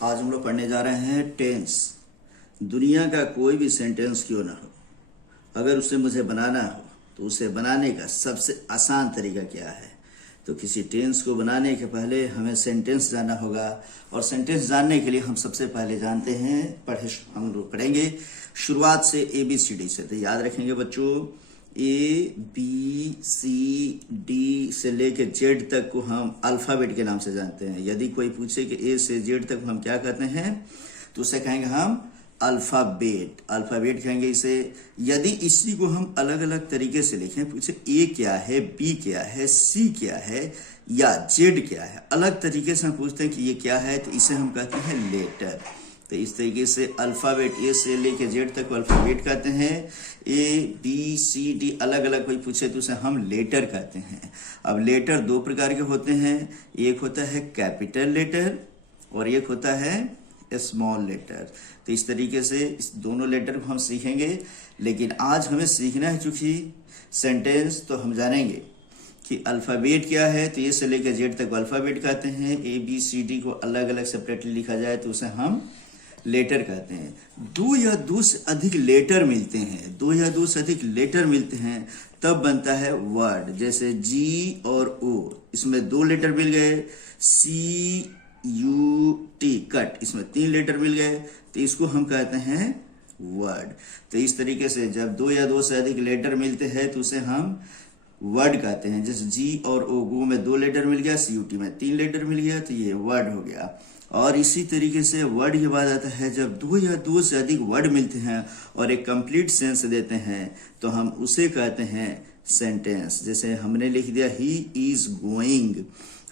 आज हम लोग पढ़ने जा रहे हैं टेंस। दुनिया का कोई भी सेंटेंस क्यों ना हो, अगर उसे मुझे बनाना हो तो उसे बनाने का सबसे आसान तरीका क्या है। तो किसी टेंस को बनाने के पहले हमें सेंटेंस जानना होगा, और सेंटेंस जानने के लिए हम सबसे पहले जानते हैं हम लोग पढ़ेंगे शुरुआत से ABCD से। तो याद रखेंगे बच्चों, ABCD से लेके Z तक को हम अल्फाबेट के नाम से जानते हैं। यदि कोई पूछे कि A से Z तक हम क्या कहते हैं तो उसे कहेंगे हम अल्फाबेट। अल्फाबेट कहेंगे इसे। यदि इसी को हम अलग अलग तरीके से लिखें, पूछे A क्या है, B क्या है, C क्या है या Z क्या है, अलग तरीके से हम पूछते हैं कि ये क्या है, तो इसे हम कहते हैं लेटर। तो इस तरीके से अल्फाबेट A से लेके Z तक अल्फाबेट कहते हैं। ABCD अलग अलग कोई पूछे तो उसे हम लेटर कहते हैं। अब लेटर दो प्रकार के होते हैं, एक होता है कैपिटल लेटर और एक होता है स्मॉल लेटर। तो इस तरीके से इस दोनों लेटर को हम सीखेंगे, लेकिन आज हमें सीखना है चूंकि सेंटेंस, तो हम जानेंगे कि अल्फाबेट क्या है। तो ए से लेकर जेड तक अल्फाबेट कहते हैं। ABCD को अलग अलग सेपरेटली लिखा जाए तो उसे हम लेटर कहते हैं। दो या दो से अधिक लेटर मिलते हैं, दो या दो से अधिक लेटर मिलते हैं तब बनता है वर्ड। जैसे G और O, इसमें दो लेटर मिल गए। CUT कट, इसमें तीन लेटर मिल गए, तो इसको हम कहते हैं वर्ड। तो इस तरीके से जब दो या दो से अधिक लेटर मिलते हैं तो उसे हम वर्ड कहते हैं। जैसे G और O, गो में दो लेटर मिल गया, CUT में तीन लेटर मिल गया, तो ये वर्ड हो गया। और इसी तरीके से वर्ड के बाद आता है जब दो या दो से अधिक वर्ड मिलते हैं और एक कंप्लीट सेंस देते हैं तो हम उसे कहते हैं सेंटेंस। जैसे हमने लिख दिया ही इज गोइंग,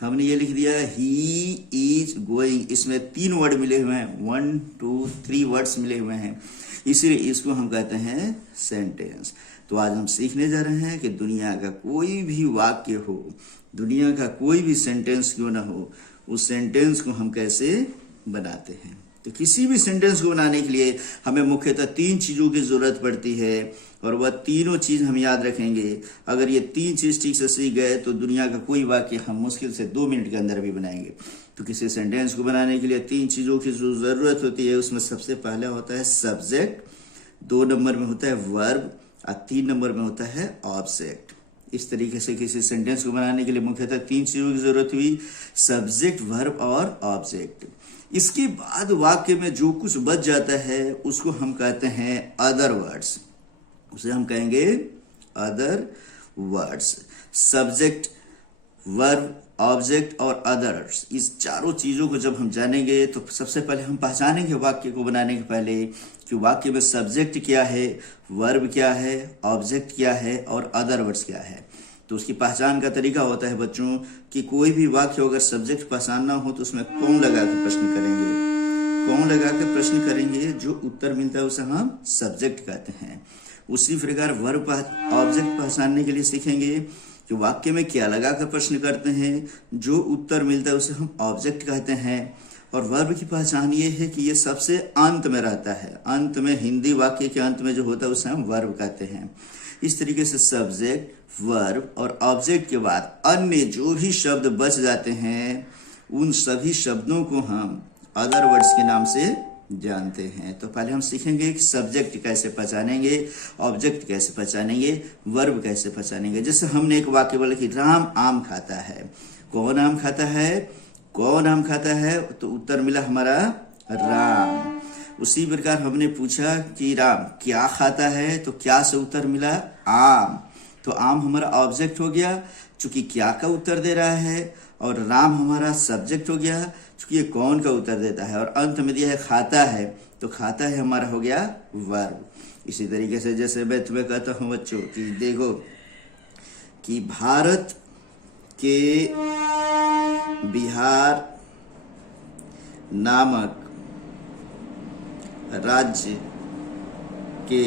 हमने ये लिख दिया ही इज गोइंग, इसमें तीन वर्ड मिले हुए हैं, 1 2 3 वर्ड्स मिले हुए हैं, इसीलिए इसको हम कहते हैं सेंटेंस। तो आज हम सीखने जा रहे हैं कि दुनिया का कोई भी वाक्य हो, दुनिया का कोई भी सेंटेंस क्यों ना हो, उस सेंटेंस को हम कैसे बनाते हैं। तो किसी भी सेंटेंस को बनाने के लिए हमें मुख्यतः तीन चीजों की जरूरत पड़ती है, और वह तीनों चीज हम याद रखेंगे। अगर ये तीन चीज ठीक से सीख गए तो दुनिया का कोई वाक्य हम मुश्किल से 2 मिनट के अंदर भी बनाएंगे। तो किसी सेंटेंस को बनाने के लिए तीन चीजों की जो जरूरत होती है, उसमें सबसे पहला होता है सब्जेक्ट, 2 नंबर में होता है वर्ब और 3 नंबर में होता है ऑब्जेक्ट। इस तरीके से किसी सेंटेंस को बनाने के लिए मुख्यतः तीन चीजों की जरूरत हुई, सब्जेक्ट, वर्ब और ऑब्जेक्ट। इसके बाद वाक्य में जो कुछ बच जाता है उसको हम कहते हैं अदर वर्ड्स, उसे हम कहेंगे other words. Subject, verb, object और अदर्स, इस चारों चीजों को जब हम जानेंगे तो सबसे पहले हम पहचानेंगे वाक्य को बनाने के पहले कि वाक्य में सब्जेक्ट क्या है, वर्ब क्या है, ऑब्जेक्ट क्या है और अदर वर्ड्स क्या है। तो उसकी पहचान का तरीका होता है बच्चों कि कोई भी वाक्य अगर सब्जेक्ट पहचानना हो तो उसमें कौन लगा के प्रश्न करेंगे, कौन लगा के प्रश्न करेंगे, जो उत्तर मिलता है उसे हम सब्जेक्ट कहते हैं। उसी प्रकार वर्ब, ऑब्जेक्ट पहचानने के लिए सीखेंगे कि वाक्य में क्या लगा कर प्रश्न करते हैं, जो उत्तर मिलता है उसे हम ऑब्जेक्ट कहते हैं। और वर्ब की पहचान ये है कि ये सबसे अंत में रहता है, अंत में, हिंदी वाक्य के अंत में जो होता है उसे हम वर्ब कहते हैं। इस तरीके से सब्जेक्ट, वर्ब और ऑब्जेक्ट के बाद अन्य जो भी शब्द बच जाते हैं उन सभी शब्दों को हम अदर वर्ड्स के नाम से जानते हैं। तो पहले हम सीखेंगे कि सब्जेक्ट कैसे पहचानेंगे, ऑब्जेक्ट कैसे पहचानेंगे, वर्ब कैसे पहचानेंगे। जैसे हमने एक वाक्य बोला कि राम आम खाता है, कौन आम खाता है, कौन आम खाता है, तो उत्तर मिला हमारा राम। उसी प्रकार हमने पूछा कि राम क्या खाता है, तो क्या से उत्तर मिला आम, तो आम हमारा ऑब्जेक्ट हो गया चूंकि क्या का उत्तर दे रहा है, और राम हमारा सब्जेक्ट हो गया चूंकि ये कौन का उत्तर देता है, और अंत में दिया है खाता है, तो खाता है हमारा हो गया वर्ब। इसी तरीके से जैसे मैं तुम्हें कहता हूं बच्चों कि देखो कि भारत के बिहार नामक राज्य के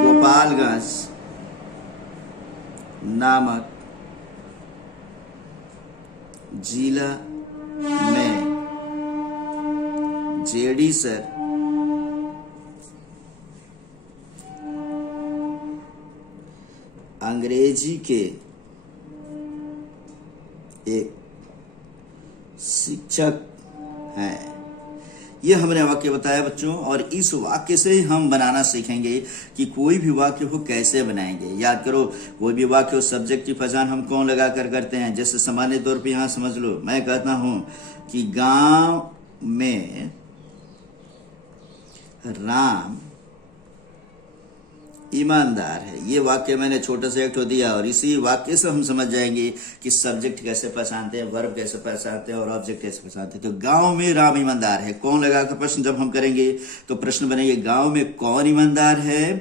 गोपालगंज नामक जिला में जेडी सर अंग्रेजी के एक शिक्षक हैं। ये हमने वाक्य बताया बच्चों, और इस वाक्य से ही हम बनाना सीखेंगे कि कोई भी वाक्य को कैसे बनाएंगे। याद करो, कोई भी वाक्य हो सब्जेक्ट की पहचान हम कौन लगा कर करते हैं। जैसे सामान्य तौर पे यहाँ समझ लो, मैं कहता हूं कि गांव में राम ईमानदार है। ये वाक्य मैंने छोटा सा एक ठो दिया, और इसी वाक्य से हम समझ जाएंगे कि सब्जेक्ट कैसे पहचानते हैं, वर्ब कैसे पहचानते हैं और ऑब्जेक्ट कैसे पहचानते हैं। तो गांव में राम ईमानदार है, कौन लगा कर प्रश्न जब हम करेंगे तो प्रश्न बनेंगे गांव में कौन ईमानदार है।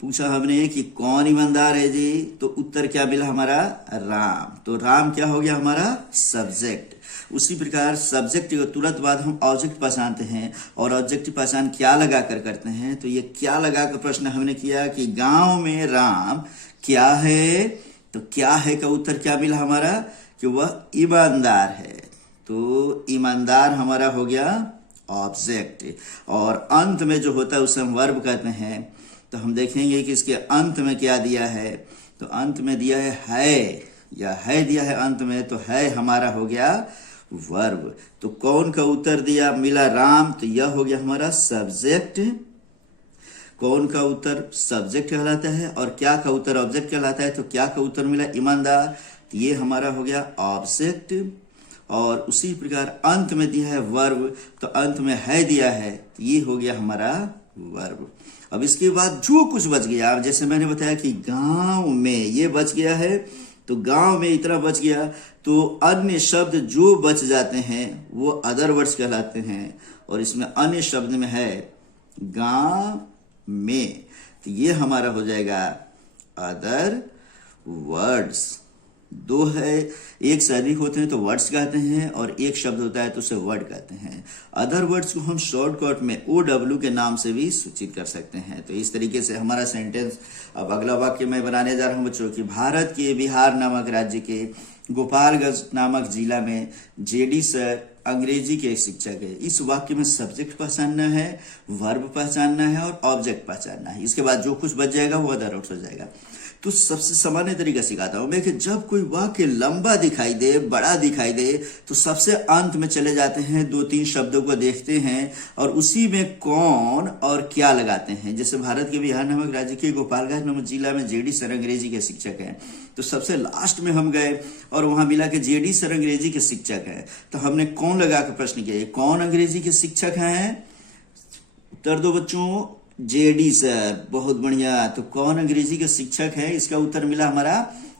पूछा हमने कि कौन ईमानदार है जी, तो उत्तर क्या मिला हमारा, राम। तो राम क्या हो गया हमारा, सब्जेक्ट। उसी प्रकार सब्जेक्ट के तुरंत बाद हम ऑब्जेक्ट पहचानते हैं, और ऑब्जेक्ट की पहचान क्या लगा कर करते हैं। तो ये क्या लगा कर प्रश्न हमने किया कि गांव में राम क्या है, तो क्या है का उत्तर क्या मिला हमारा, कि वह ईमानदार है। तो ईमानदार हमारा हो गया ऑब्जेक्ट, और अंत में जो होता है उसे हम वर्ब कहते हैं। तो हम देखेंगे कि इसके अंत में क्या दिया है, तो अंत में दिया है या है दिया है अंत में, तो है हमारा हो गया वर्ब। तो कौन का उत्तर दिया मिला, राम, तो यह हो गया हमारा सब्जेक्ट। कौन का उत्तर सब्जेक्ट कहलाता है और क्या का उत्तर ऑब्जेक्ट कहलाता है। तो क्या का उत्तर मिला, ईमानदार, तो ये हमारा हो गया ऑब्जेक्ट। और उसी प्रकार अंत में दिया है वर्ब, तो अंत में है दिया है, तो ये हो गया हमारा वर्ब। अब इसके बाद जो कुछ बच गया, जैसे मैंने बताया कि गांव में ये बच गया है, तो गांव में इतना बच गया, तो अन्य शब्द जो बच जाते हैं वो अदर वर्ड्स कहलाते हैं। और इसमें अन्य शब्द में है गांव में, तो ये हमारा हो जाएगा अदर वर्ड्स। दो है, एक से अधिक होते हैं तो वर्ड्स कहते हैं, और एक शब्द होता है तो उसे वर्ड कहते हैं। अदर वर्ड्स को हम शॉर्टकट में OW के नाम से भी सूचित कर सकते हैं। तो इस तरीके से हमारा सेंटेंस। अब अगला वाक्य मैं बनाने जा रहा हूं बच्चों कि भारत के बिहार नामक राज्य के गोपालगंज नामक जिला में जेडी सर अंग्रेजी के शिक्षक है। इस वाक्य में सब्जेक्ट पहचानना है, वर्ब पहचानना है और ऑब्जेक्ट पहचानना है। इसके बाद जो कुछ बच जाएगा वो अदर वर्ड्स हो जाएगा। तो सबसे सामान्य तरीका सिखाता हूं मैं कि जब कोई वाक्य लंबा दिखाई दे, बड़ा दिखाई दे, तो सबसे अंत में चले जाते हैं, 2-3 शब्दों को देखते हैं और उसी में कौन और क्या लगाते हैं। जैसे भारत के बिहार नामक राज्य के गोपालगंज नामक जिला में जेडी सर अंग्रेजी के शिक्षक हैं, तो सबसे लास्ट में हम गए और वहां मिला कि जेडी सर अंग्रेजी के शिक्षक हैं। तो हमने कौन लगा कर प्रश्न किया, कौन अंग्रेजी के शिक्षक हैं। उत्तर दो बच्चों, जेडी सर। बहुत बढ़िया। तो कौन अंग्रेजी के शिक्षक है, इसका उत्तर मिला हमारा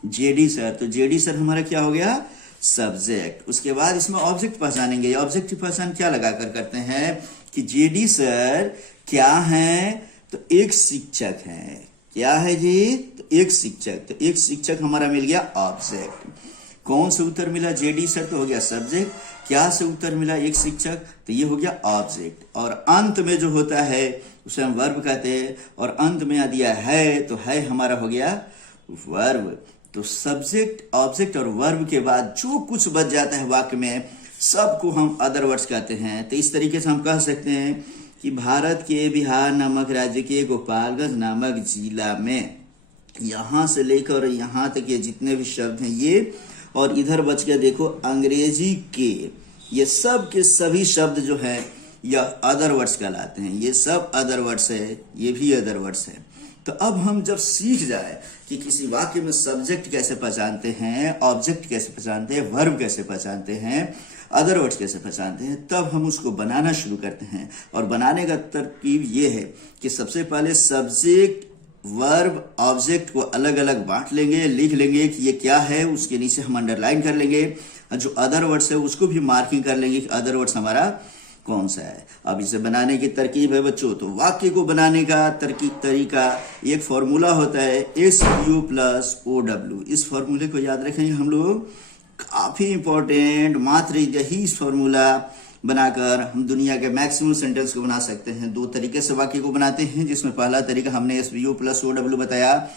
जेडी सर। तो जेडी सर हमारा क्या हो गया, सब्जेक्ट। उसके बाद इसमें ऑब्जेक्ट पहचानेंगे। ऑब्जेक्ट की पहचान क्या लगाकर करते हैं कि जेडी सर क्या है, तो एक शिक्षक है। क्या है जी, तो एक शिक्षक। तो एक शिक्षक हमारा मिल गया ऑब्जेक्ट। कौन से उत्तर मिला, जेडी सर, तो हो गया सब्जेक्ट। क्या से उत्तर मिला, एक शिक्षक, तो ये हो गया ऑब्जेक्ट। और अंत में जो होता है उसे हम वर्ब कहते हैं, और अंत में दिया है तो है हमारा हो गया वर्ब। तो सब्जेक्ट, ऑब्जेक्ट और वर्ब के बाद जो कुछ बच जाता है वाक्य में, सबको हम अदर वर्ड्स कहते हैं। तो इस तरीके से हम कह सकते हैं कि भारत के बिहार नामक राज्य के गोपालगंज नामक जिला में, यहां से लेकर यहां तक ये जितने भी शब्द हैं ये, और इधर बच गया देखो अंग्रेजी के, ये सब के सभी शब्द जो है यह अदर वर्ड्स कहलाते हैं। ये सब अदर वर्ड्स है, ये भी अदर वर्ड्स है। तो अब हम जब सीख जाए कि किसी वाक्य में सब्जेक्ट कैसे पहचानते हैं, ऑब्जेक्ट कैसे पहचानते हैं, वर्ब कैसे पहचानते हैं, अदर वर्ड्स कैसे पहचानते हैं, तब हम उसको बनाना शुरू करते हैं। और बनाने का तरकीब ये है कि सबसे पहले सब्जेक्ट, वर्ब, ऑब्जेक्ट को अलग अलग बांट लेंगे, लिख लेंगे कि ये क्या है, उसके नीचे हम अंडरलाइन कर लेंगे। जो अदर वर्ड्स है उसको भी मार्किंग कर लेंगे कि अदर वर्ड्स हमारा कौन सा है। अब इसे बनाने की तरकीब है बच्चों, तो वाक्य को बनाने का तरीका, एक फॉर्मूला होता है SVO + OW। इस फॉर्मूले को याद रखेंगे हम लोग, काफी इंपॉर्टेंट। मात्र यही इस फॉर्मूला बनाकर हम दुनिया के मैक्सिमम सेंटेंस को बना सकते हैं। 2 तरीके से वाक्य को बनाते हैं, जिसमें पहला तरीका हमने SVO + OW बताया।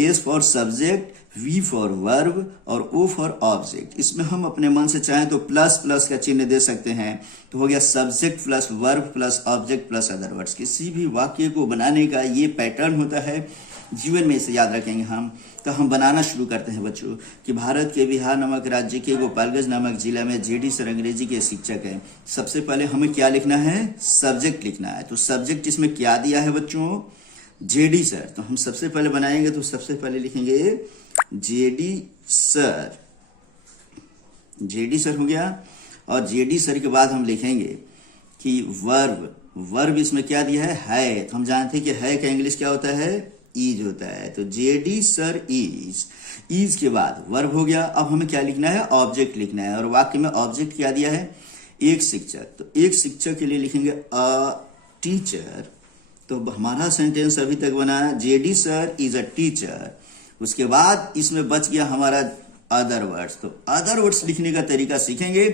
S for subject, V for verb और O फॉर ऑब्जेक्ट। इसमें हम अपने मन से चाहें तो प्लस का चिन्ह दे सकते हैं। तो हो गया subject + verb + object + other words. किसी भी वाक्य को बनाने का ये पैटर्न होता है, जीवन में इसे याद रखेंगे हम। तो हम बनाना शुरू करते हैं बच्चों कि भारत के बिहार नामक राज्य के गोपालगंज नामक जिला में जेडी सर अंग्रेजी के शिक्षक हैं। सबसे पहले हमें क्या लिखना है, सब्जेक्ट लिखना है। तो सब्जेक्ट इसमें क्या दिया है बच्चों, जेडी सर। तो हम सबसे पहले बनाएंगे तो सबसे पहले लिखेंगे जेडी सर, जेडी सर हो गया। और जेडी सर के बाद हम लिखेंगे कि वर्ब, वर्ब इसमें क्या दिया है। तो हम जानते हैं कि है का इंग्लिश क्या होता है, इज होता है। तो जेडी सर इज, इज के बाद वर्ब हो गया। अब हमें क्या लिखना है, ऑब्जेक्ट लिखना है। और वाक्य में ऑब्जेक्ट क्या दिया है, एक शिक्षक। तो एक शिक्षक के लिए लिखेंगे अ टीचर। तो हमारा सेंटेंस अभी तक बना JD sir is a teacher. उसके बाद इसमें बच गया हमारा अदर वर्ड्स। तो अदर वर्ड्स लिखने का तरीका सीखेंगे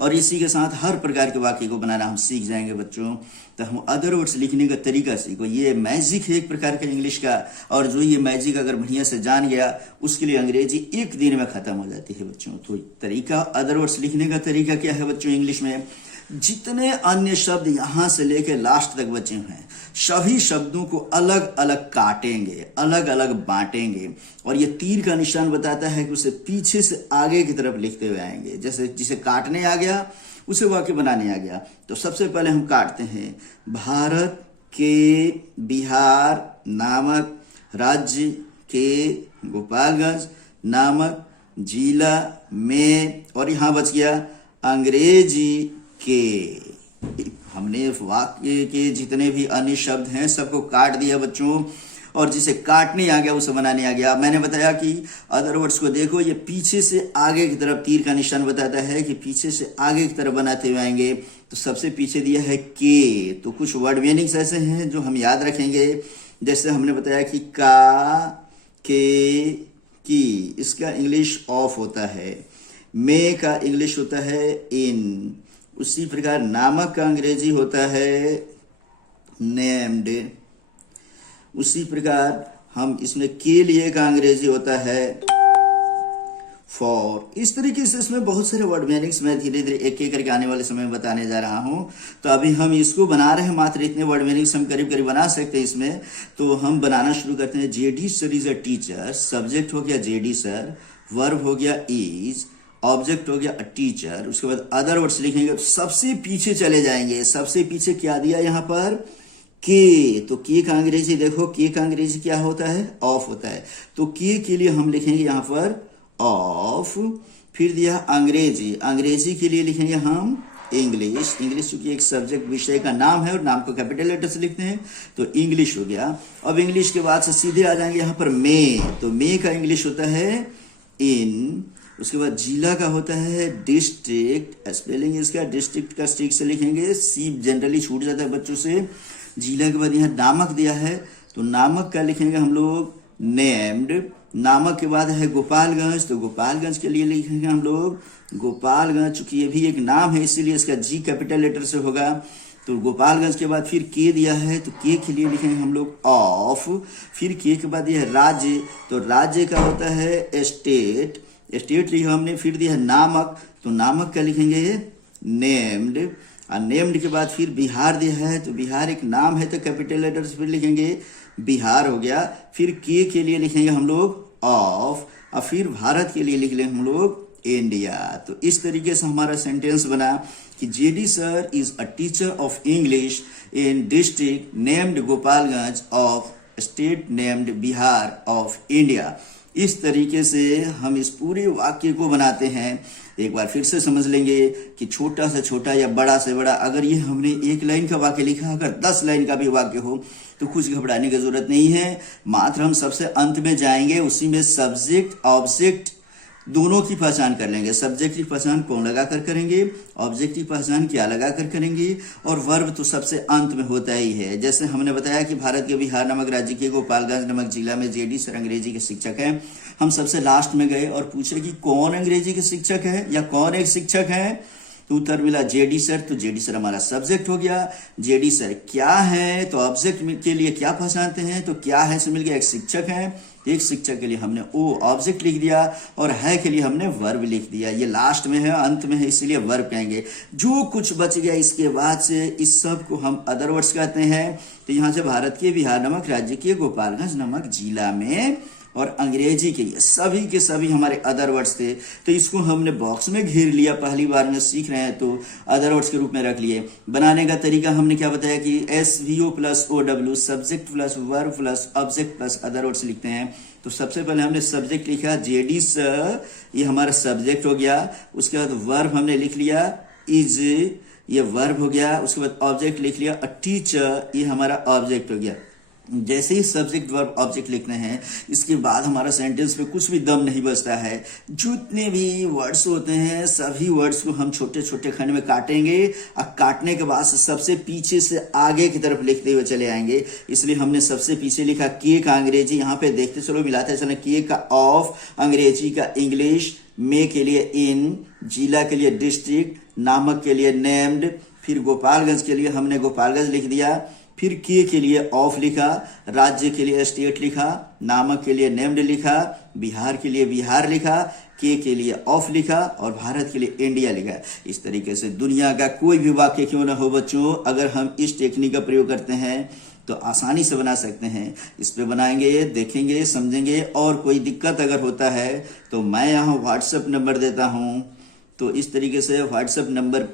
और इसी के साथ हर प्रकार के वाक्य को बनाना हम सीख जाएंगे बच्चों। तो हम अदर वर्ड्स लिखने का तरीका सीखो, ये मैजिक है एक प्रकार का इंग्लिश का। और जो ये मैजिक अगर बढ़िया से जान गया उसके लिए अंग्रेजी एक दिन में खत्म हो जाती है बच्चों। तो तरीका, अदर वर्ड्स लिखने का तरीका क्या है बच्चों इंग्लिश में, जितने अन्य शब्द यहां से लेकर लास्ट तक बचे हैं सभी शब्दों को अलग अलग काटेंगे, अलग अलग बांटेंगे। और ये तीर का निशान बताता है कि उसे पीछे से आगे की तरफ लिखते हुए आएंगे। जैसे जिसे काटने आ गया उसे वाक्य बनाने आ गया। तो सबसे पहले हम काटते हैं, भारत के बिहार नामक राज्य के गोपालगंज नामक जिला में, और यहां बच गया अंग्रेजी के। हमने वाक्य के जितने भी अन्य शब्द हैं सबको काट दिया बच्चों, और जिसे काटने आ गया उसे बनाने आ गया। मैंने बताया कि अदर वर्ड्स को देखो, ये पीछे से आगे की तरफ तीर का निशान बताता है कि पीछे से आगे की तरफ बनाते हुए आएंगे। तो सबसे पीछे दिया है के। तो कुछ वर्ड मीनिंग्स ऐसे हैं जो हम याद रखेंगे। जैसे हमने बताया कि का, के, की, इसका इंग्लिश ऑफ होता है। मे का इंग्लिश होता है इन। उसी प्रकार नामक का अंग्रेजी होता है नेम्ड। उसी प्रकार हम इसमें के लिए का अंग्रेजी होता है फॉर। इस तरीके से इसमें बहुत सारे वर्ड मीनिंग्स मैं धीरे धीरे एक एक करके आने वाले समय में बताने जा रहा हूं। तो अभी हम इसको बना रहे हैं, मात्र इतने वर्ड मीनिंग्स हम करीब करीब बना सकते हैं इसमें। तो हम बनाना शुरू करते हैं। JD sir is a teacher, subject हो गया जेडी सर, वर्ब हो गया इज, ऑब्जेक्ट हो गया अ टीचर। उसके बाद अदर वर्ड्स लिखेंगे तो सबसे पीछे चले जाएंगे। सबसे पीछे क्या दिया यहाँ पर, के। तो के का अंग्रेजी देखो, के का अंग्रेजी क्या होता है, ऑफ होता है। तो के लिए हम लिखेंगे यहाँ पर ऑफ। फिर दिया अंग्रेजी, अंग्रेजी के लिए लिखेंगे हम इंग्लिश। इंग्लिश चूंकि एक सब्जेक्ट विषय का नाम है और नाम को कैपिटल लेटर से लिखते हैं तो इंग्लिश हो गया। अब इंग्लिश के बाद से सीधे आ जाएंगे यहाँ पर मे। तो मे का इंग्लिश होता है इन। उसके बाद जिला का होता है डिस्ट्रिक्ट। स्पेलिंग इसका डिस्ट्रिक्ट का स्ट्रिक से लिखेंगे, सी जनरली छूट जाता है बच्चों से। जिला के बाद यहाँ नामक दिया है तो नामक का लिखेंगे हम लोग नेम्ड। नामक के बाद है गोपालगंज, तो गोपालगंज के लिए लिखेंगे हम लोग गोपालगंज। चूंकि ये भी एक नाम है इसीलिए इसका जी कैपिटल लेटर से होगा। तो गोपालगंज के बाद फिर के दिया है तो के के लिए लिखेंगे हम लोग ऑफ। फिर के के बाद यह है राज्य, तो राज्य का होता है स्टेट। स्टेट लिखा हमने। फिर दिया है नामक, तो नामक का लिखेंगे नेम्ड। और नेम्ड के बाद फिर बिहार दिया है तो बिहार एक नाम है तो कैपिटल लेटर से फिर लिखेंगे बिहार हो गया। फिर के लिए लिखेंगे हम लोग ऑफ। और फिर भारत के लिए लिख लेंगे हम लोग इंडिया। तो इस तरीके से हमारा सेंटेंस बना कि JD sir is a teacher of English in district named Gopalganj of state named Bihar of India. इस तरीके से हम इस पूरे वाक्य को बनाते हैं। एक बार फिर से समझ लेंगे कि छोटा से छोटा या बड़ा से बड़ा, अगर ये हमने एक लाइन का वाक्य लिखा, अगर 10 लाइन का भी वाक्य हो तो कुछ घबराने की जरूरत नहीं है। मात्र हम सबसे अंत में जाएंगे, उसी में सब्जेक्ट ऑब्जेक्ट दोनों की पहचान कर लेंगे। सब्जेक्ट की पहचान कौन लगा कर करेंगे, ऑब्जेक्ट की पहचान क्या लगा कर करेंगे, और वर्ब तो सबसे अंत में होता ही है। जैसे हमने बताया कि भारत के बिहार नामक राज्य के गोपालगंज नामक जिला में जेडी सर अंग्रेजी के शिक्षक हैं। हम सबसे लास्ट में गए और पूछे कि कौन अंग्रेजी के शिक्षक है या कौन एक शिक्षक है, तो उत्तर मिला जेडी सर। तो जेडी सर हमारा सब्जेक्ट हो गया। जेडी सर क्या है, तो ऑब्जेक्ट के लिए क्या पहचानते हैं, तो क्या है से मिल गया एक शिक्षक है। एक शिक्षक के लिए हमने ओ ऑब्जेक्ट लिख दिया और है के लिए हमने वर्ब लिख दिया। ये लास्ट में है, अंत में है, इसीलिए वर्ब कहेंगे। जो कुछ बच गया इसके बाद से इस सब को हम अदर वर्ड्स कहते हैं। तो यहाँ से भारत के बिहार नामक राज्य के गोपालगंज नामक जिला में और अंग्रेजी के ये सभी के सभी हमारे अदर वर्ड्स थे। तो इसको हमने बॉक्स में घेर लिया, पहली बार में सीख रहे हैं तो अदर वर्ड्स के रूप में रख लिए। बनाने का तरीका हमने क्या बताया कि SVO plus OW subject plus verb plus object plus other words लिखते हैं। तो सबसे पहले हमने सब्जेक्ट लिखा जेडी सर, ये हमारा सब्जेक्ट हो गया। उसके बाद वर्ब हमने लिख लिया इज, ये वर्ब हो गया। उसके बाद ऑब्जेक्ट लिख लिया अ टीचर, ये हमारा ऑब्जेक्ट हो गया। जैसे ही सब्जेक्ट वर्ब ऑब्जेक्ट लिखते हैं इसके बाद हमारा सेंटेंस में कुछ भी दम नहीं बचता है। जितने भी वर्ड्स होते हैं सभी वर्ड्स को हम छोटे छोटे खंड में काटेंगे और काटने के बाद सबसे पीछे से आगे की तरफ लिखते हुए चले आएंगे। इसलिए हमने सबसे पीछे लिखा के का अंग्रेजी, यहाँ पे देखते चलो मिलाते चलो, के का ऑफ, अंग्रेजी का इंग्लिश, में के लिए इन, जिला के लिए डिस्ट्रिक्ट, नामक के लिए नेम्ड, फिर गोपालगंज के लिए हमने गोपालगंज लिख दिया, फिर के लिए ऑफ लिखा, राज्य के लिए स्टेट लिखा, नामक के लिए नेम्ड लिखा, बिहार के लिए बिहार लिखा, के लिए ऑफ लिखा और भारत के लिए इंडिया लिखा। इस तरीके से दुनिया का कोई भी वाक्य क्यों ना हो बच्चों, अगर हम इस टेक्निक का प्रयोग करते हैं तो आसानी से बना सकते हैं। इस पे बनाएंगे, देखेंगे, समझेंगे। और कोई दिक्कत अगर होता है तो मैं यहाँ व्हाट्सएप नंबर देता हूँ। तो इस तरीके से व्हाट्सएप नंबर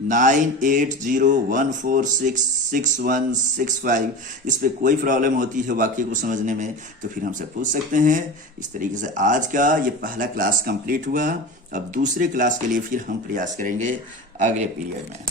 9801466165, इस पे कोई प्रॉब्लम होती है वाक्य को समझने में तो फिर हमसे पूछ सकते हैं। इस तरीके से आज का ये पहला क्लास कंप्लीट हुआ। अब दूसरे क्लास के लिए फिर हम प्रयास करेंगे अगले पीरियड में।